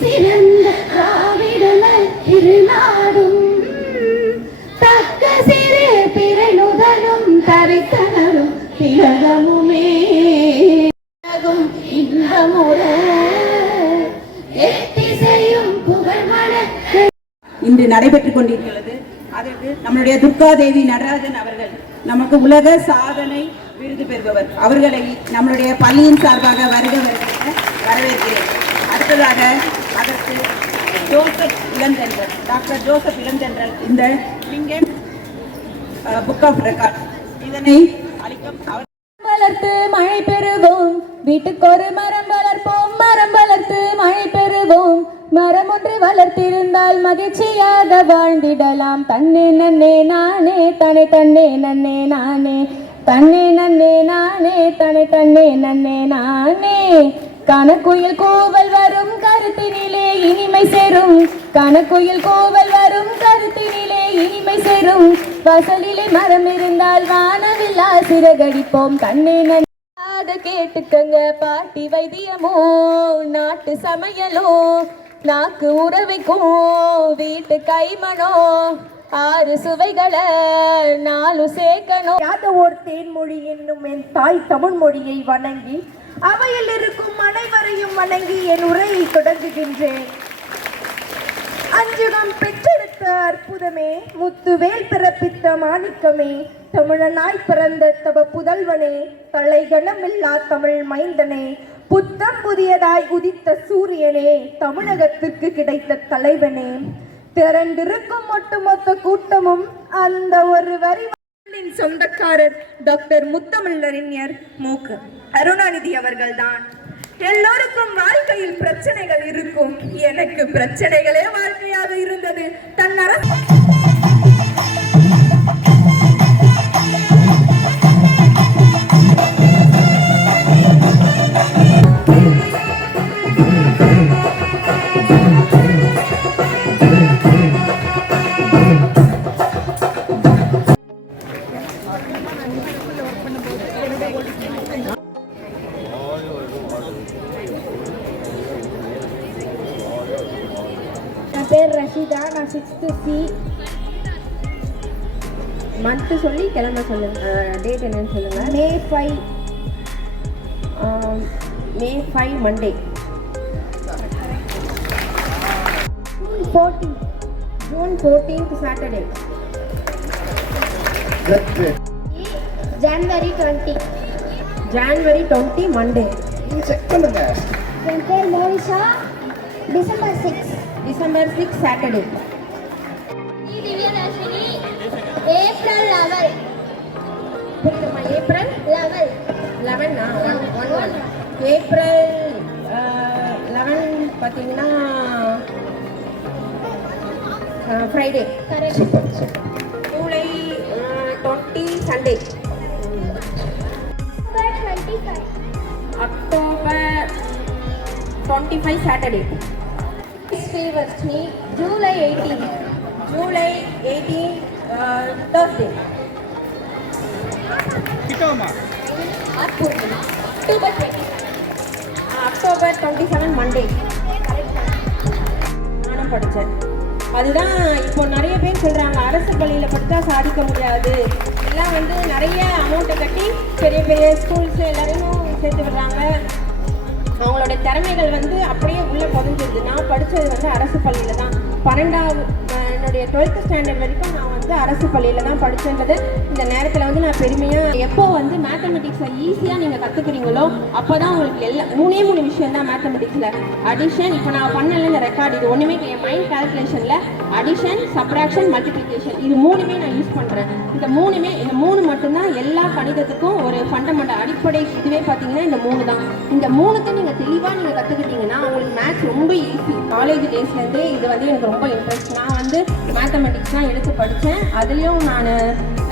சிறந்த திராவிடமல் திருநாடும். தக்க சிறு பிறை நுதலும் தரித்தனரும் திலகமுமே. உலகும் இன்பமுற இன்று நடைபெற்றுக் கொண்டிருக்கிறது. அதற்கு நம்மளுடைய துர்காதேவி நடராஜன் அவர்கள் நமக்கு உலக சாதனை விருது பெறுபவர். அவர்களை நம்மளுடைய பள்ளியின் சார்பாக வருக வருக வரவேற்கிறேன். அடுத்ததாக அதற்கு Joseph Ilanthendral doctor Joseph Ilanthendral இந்த லிங்கன் புக் ஆஃப் ரெக்கார்ட் இதனை அளிக்கும் அவர் வளர்த்து மழை பெறுவோம். வீட்டுக்கொரு மரம் வளர்ப்போம். மரம் வளர்த்து மழை பெறுவோம். மரம் ஒன்று வளர்த்திருந்தால் மகிழ்ச்சியாக வாழ்ந்திடலாம். தன்னே நன்னே நானே தனி தன்னே நன்னே நானே. தன்னே நன்னே நானே தனி தன்னே நன்னே நானே. கணக்குயில் கோவல் வரும் கருத்தினிலே இனிமை சேரும். கணக்குயில் கோவல் வரும் கருத்தினிலே இனிமை சேரும். வசலிலே மரம் இருந்தால் வானவில் ஆசிரகடிப்போம் கண்ணே நன்றாக கேட்டுக்கங்க பாட்டி வைத்தியமோ நாட்டு சமையலோ நாக்கு உறவைக்கும் வீட்டு கைமனோ ஆறு சுவைகளை நாலு சேர்க்கணும். யாதவோர் தேன்மொழி என்னும் என் தாய் தமிழ் மொழியை வணங்கி அவையில் இருக்கும் அனைவரையும் வணங்கி என் உரையை தொடங்குகின்றேன். அஞ்சுகம் பெற்றெடுத்த அற்புதமே முத்துவேல் பிறப்பித்த மாணிக்கமே தமிழனாய் பிறந்த தவ புதல்வனே தலைகணமில்லா தமிழ் மைந்தனே புத்தம் புதியதாய் உதித்த சூரியனே தமிழகத்திற்கு கிடைத்த தலைவனே. திரண்டிருக்கும் ஒட்டுமொத்த கூட்டமும் அந்த ஒரு வரி ின் சொந்தக்காரர் டாக்டர் முத்தமிழறிஞர் மூக்கு. கருணாநிதி அவர்கள்தான். எல்லோருக்கும் வாழ்க்கையில் பிரச்சனைகள் இருக்கும். எனக்கு பிரச்சனைகளே வாழ்க்கையாக இருந்தது. தன் அரசு பேர் ரஷிதா நான் சிக்ஸ்த்து சி மந்த்து சொல்லி கிளம்ப சொல்லுங்க டேட் என்னன்னு சொல்லுங்க May five May five Monday fourteen June fourteenth Saturday January twenty January twenty Monday என் பேர் Monisha. December six December six Saturday April level புரியுதுமா? April level லெவன்னா ஒன் ஒன் ஏப்ரல் லெவன் பார்த்தீங்கன்னா Friday correct. July twenty Sunday October twenty five Saturday Srivarshini July eighteen July eighteen Thursday October twenty October twenty seven Monday நானும் படித்தேன் அதுதான் இப்போ நிறைய பேர் சொல்கிறாங்க அரசு பள்ளியில் படித்தா சாதிக்க முடியாது. எல்லாம் வந்து நிறைய அமௌண்ட்டை கட்டி பெரிய பெரிய ஸ்கூல்ஸ் எல்லாரையும் அவங்களோட திறமைகள் வந்து அப்படியே உள்ளே புதஞ்சிருது. நான் படித்தது வந்து அரசு பள்ளியில் தான். பன்னெண்டாவது என்னுடைய டுவெல்த்து ஸ்டாண்டர்ட் வரைக்கும் நான் வந்து அரசு பள்ளியில் தான் படித்தேன்றது இந்த நேரத்தில் வந்து நான் பெருமையாக எப்போ வந்து மேத்தமெட்டிக்ஸை ஈஸியாக நீங்கள் கற்றுக்குறீங்களோ அப்போ தான் உங்களுக்கு எல்லா மூணே மூணு விஷயம் தான் மேத்தமெட்டிக்ஸில் அடிஷன் இப்போ நான் பண்ணல இந்த ரெக்கார்டு இது ஒன்றுமே என் மைண்ட் கால்குலேஷனில் அடிஷன் சப்ராக்ஷன் மல்டிப்ளிகேஷன் இது மூணுமே நான் யூஸ் பண்ணுறேன் இந்த மூணுமே இந்த மூணு மட்டும்தான் எல்லா கணிதத்துக்கும் ஒரு ஃபண்டமெண்டல் அடிப்படை இதுவே பார்த்தீங்கன்னா இந்த மூணு தான். இந்த மூணுக்கு நீங்கள் தெளிவாக நீங்கள் கற்றுக்கிட்டீங்கன்னா உங்களுக்கு மேத்ஸ் ரொம்ப ஈஸி காலேஜ் டேஸ்லேருந்தே இது வந்து எனக்கு ரொம்ப இன்ட்ரெஸ்ட் நான் வந்து மேத்தமெட்டிக்ஸ் தான் எடுத்து படித்தேன். அதுலேயும் நான்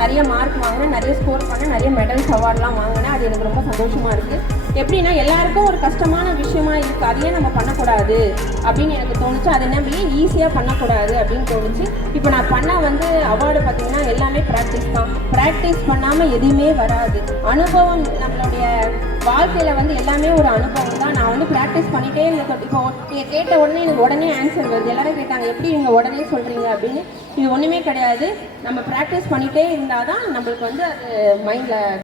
நிறைய மார்க் வாங்கினேன். நிறைய ஸ்கோர் பண்ணேன். நிறைய மெடல்ஸ் அவார்ட்லாம் வாங்கினேன். அது எனக்கு ரொம்ப சந்தோஷமாக இருக்குது எப்படின்னா எல்லாருக்கும் ஒரு கஷ்டமான விஷயமா இருக்குது அதையே நம்ம பண்ணக்கூடாது அப்படின்னு எனக்கு தோணுச்சு. அதை என்ன ஏன் ஈஸியாக பண்ணக்கூடாது அப்படின்னு தோணுச்சு. இப்போ நான் பண்ண வந்து அவார்டு பார்த்தீங்கன்னா எல்லாமே ப்ராக்டிஸ் தான். ப்ராக்டிஸ் பண்ண இல்லாமல் எதுவுமே வராது. அனுபவம் நம்மளுடைய வாழ்க்கையில் வந்து எல்லாமே ஒரு அனுபவம் தான். நான் வந்து ப்ராக்டிஸ் பண்ணிகிட்டே இருந்தேன் இப்போ நீங்கள் கேட்ட உடனே எனக்கு உடனே ஆன்சர் வருது. எல்லாரும் கேட்டாங்க எப்படி நீங்கள் உடனே சொல்கிறீங்க அப்படின்னு. இது ஒன்றுமே கிடையாது. நம்ம ப்ராக்டிஸ் பண்ணிகிட்டே இருந்தால் தான் நம்மளுக்கு வந்து அது மைண்டில்